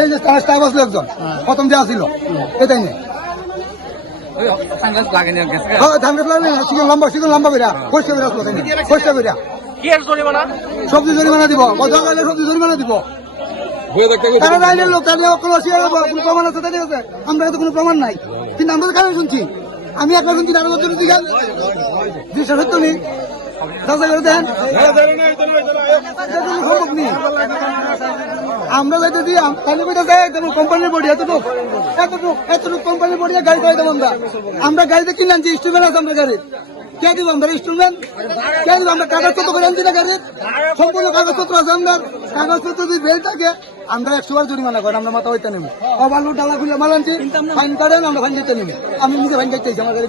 এই যে স্টাফ আসলো একজন প্রথম যে আসছিল এটাই নেই লম্বা বেরা খোঁজটা বেরা সবজি জরিমানা দিব সবজি জরিমানা দিব প্রমাণ আছে আমরা তো কোনো প্রমাণ নাই কিন্তু আমরা তো কারণ শুনছি আমি একটা শুনছি সত্য নেই আমরা যাইতে দিই কোম্পানির বডি এতটুক কোম্পানির বডি গাড়ি করে দেবো আমরা গাড়িতে কিনে আনছি ইনস্টলমেন্ট আছে আমরা গাড়ি কে দিব আমরা ইনস্টলমেন্ট কে দিব আমরা কাগজপত্র করে আনছি না গাড়ির সম্পূর্ণ কাগজপত্র আছে আমরা কাগজপত্র যদি বেল থাকে আমরা 100 বার জরিমানা করেন আমরা মাথা হইতে নেবো ওভারলোড ডালা খুলে মাল আনছি ফাইন করেন আমরা ফাইন দিতে নেবো আমি নিজে ফাইন কাটতেছি আমার গাড়ি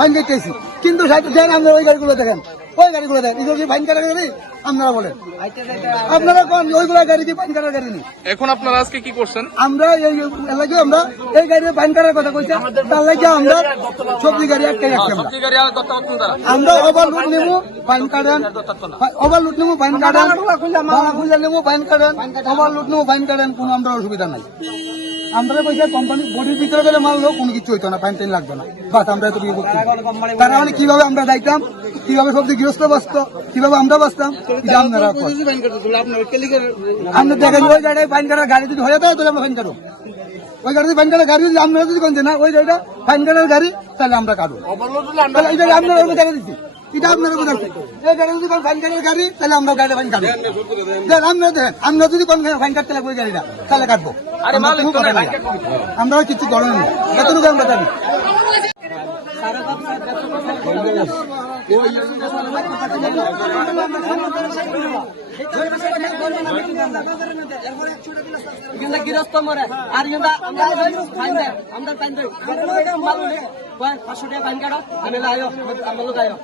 ফাইন কাটতেছি কিন্তু আমরা ওই গাড়িগুলো দেখেন ওই গাড়িগুলো দেন এই ফাইন কাটার গাড়ি আপনারা বলেন আপনারা কোন ওইগুলো গাড়ি কি ফাইন কাটার গাড়ি নেই এখন আপনারা আজকে কি করছেন আমরা এই এলাকায় আমরা এই গাড়ির ফাইন কাটার কথা কইছি তার লাগে আমরা সবজি গাড়ি একটাই আমরা ওভারলোড নেবো ফাইন কাটেন ওভারলোড নেবো ফাইন কাটেন খুলে নেবো ফাইন কাটেন ওভারলোড নেবো ফাইন কাটেন কোনো আমরা অসুবিধা নাই আমরা পয়সা কোম্পানি বডির ভিতরে গেলে মারলেও কোনো কিছু হইতো না ফাইন টাইন লাগবে না বাস আমরা এত বিয়ে করছি তার মানে কিভাবে আমরা যাইতাম কিভাবে সবজি গৃহস্থ বাঁচত কিভাবে আমরা বাঁচতাম আপনারা দেখেন ওই গাড়ি ফাইন কাটার গাড়ি যদি হয়ে যায় তাহলে আমরা ফাইন কাটো ওই গাড়ি ফাইন কাটার গাড়ি যদি আমরা যদি কোনছে না ওই গাড়িটা ফাইন কাটার গাড়ি তাহলে আমরা কাটবো এই গাড়ি আপনারা দেখা দিচ্ছি এটা আপনারা বোঝাচ্ছি এই গাড়ি যদি ফাইন কাটার গাড়ি তাহলে আমরা গাড়ি ফাইন কাটবো আমরা যদি কোন ফাইন কাটতে লাগবো ওই গাড়িটা তাহলে কাটবো আমরা কিছু করেন না এতটুকু আমরা জানি গৃহস্থ মরে আর আমরা ফাইন দেয় 500 টাকা ফাইন কাটো আমি আয়ো আমার লোক আয়ো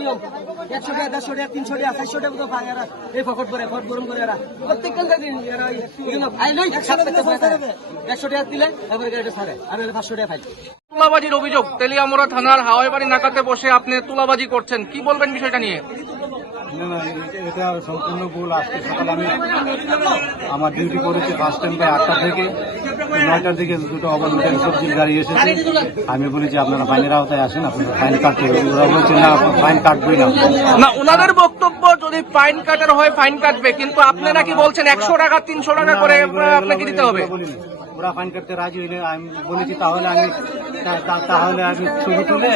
নিয়ম 100 টাকা 150 টাকা 300 টাকা 400 টাকা তো পায় এরা এই ফকট করে ফট গরম করে এরা প্রত্যেকটা দিন এরা 100 টাকা দিলে এবারে গাড়িটা ছাড়ে আর 500 টাকা ফাইন তুলাবাজির অভিযোগ তেলিয়ামুড়া থানার হাওয়াইবাড়ি নাকাতে বসে আপনি তুলাবাজি করছেন কি বলবেন বিষয়টা নিয়ে এটা সম্পূর্ণ ভুল আজকে সকালে আমি আমার ডিউটি করেছি ফার্স্ট টাইম প্রায় 8টা থেকে 9টার দিকে দুটো ওভারলোডের সবজির গাড়ি এসেছে আমি বলেছি আপনারা ফাইনের আওতায় আসেন আপনারা ফাইন কাটতে ওরা বলছে না ফাইন কাটবেই না ওনাদের বক্তব্য যদি ফাইন কাটার হয় ফাইন কাটবে কিন্তু আপনারা কি বলছেন 100 টাকা 300 টাকা করে আপনাকে দিতে হবে ওরা ফাইন কাটতে রাজি হইলে আমি বলেছি তাহলে আমি ছবি তুলে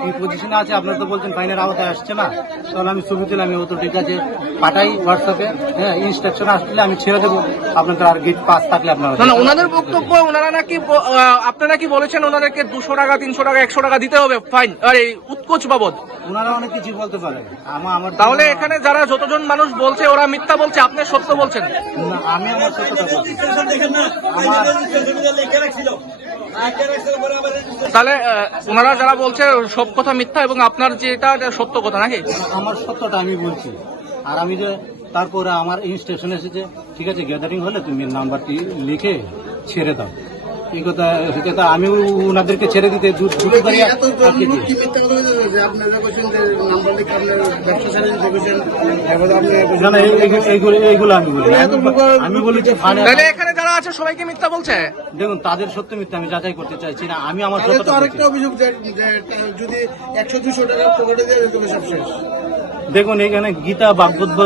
কি পজিশনে আছে আপনারা তো বলছেন ফাইনের আওতায় আসছে না তাহলে আমি ছবি তুলে আমি ও তো ঠিক আছে পাঠাই হোয়াটসঅ্যাপে হ্যাঁ ইনস্ট্রাকশন আসলে আমি ছেড়ে দেবো আপনাদের আর গেট পাস থাকলে আপনারা ওনাদের বক্তব্য ওনারা নাকি আপনারা কি বলেছেন ওনাদেরকে 200 টাকা 300 টাকা 100 টাকা দিতে হবে ফাইন আর এই উৎকোচ বাবদ ওনারা অনেক কিছু বলতে পারে আমার তাহলে এখানে যারা যতজন মানুষ বলছে ওরা মিথ্যা বলছে আপনি সত্য বলছেন না আমি আমার সত্যটা বলছি তাহলে ওনারা যারা বলছে সব কথা মিথ্যা এবং আপনার যেটা সত্য কথা নাকি আমার সত্যটা আমি বলছি আর আমি যে তারপরে আমার ইনস্ট্রাকশন এসেছে ঠিক আছে গ্যাদারিং হলে তুমি নাম্বারটি লিখে ছেড়ে দাও এই কথা আমি ওনাদেরকে ছেড়ে দিতে এইগুলো আমি বলেছি এখানে যারা আছে সবাইকে মিথ্যা বলছে দেখুন তাদের সত্য মিথ্যা আমি যাচাই করতে চাইছি না আমি আমার আরেকটা অভিযোগ যদি 100-200 টাকা পকেটে দিয়ে দিতে সব শেষ দেখুন এখানে গীতা ভাগবত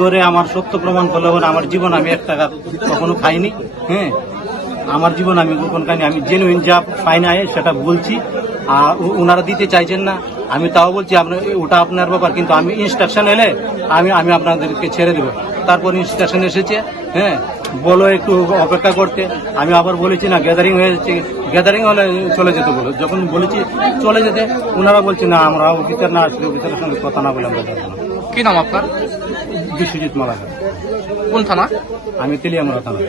ধরে আমার সত্য প্রমাণ করলে আমার জীবন আমি 1 টাকা কখনো খাইনি হ্যাঁ আমার জীবন আমি গোপন খাইনি আমি জেনুইন যা ফাইন আয় সেটা বলছি আর ওনারা দিতে চাইছেন না আমি তাও বলছি ওটা আপনার ব্যাপার কিন্তু আমি ইনস্ট্রাকশন এলে আমি আপনাদেরকে ছেড়ে দেবো তারপর ইনস্ট্রাকশন এসেছে হ্যাঁ বলো একটু অপেক্ষা করতে আমি আবার বলেছি না গ্যাদারিং হয়েছে গ্যাদারিং হলে চলে যেতে বলো যখন বলেছি চলে যেতে ওনারা বলছে না আমরা অফিসার না আসলে অফিসারের সঙ্গে কথা না বলে আমরা যাবো না কি নাম আপনার বিশ্বজিৎ মালাকার কোন থানা আমি তেলিয়ামুড়া থানা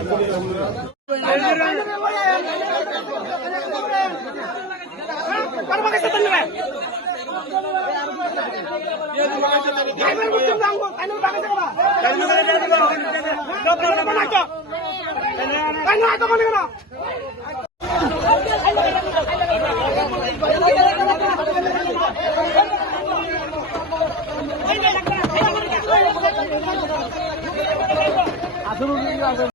Hey,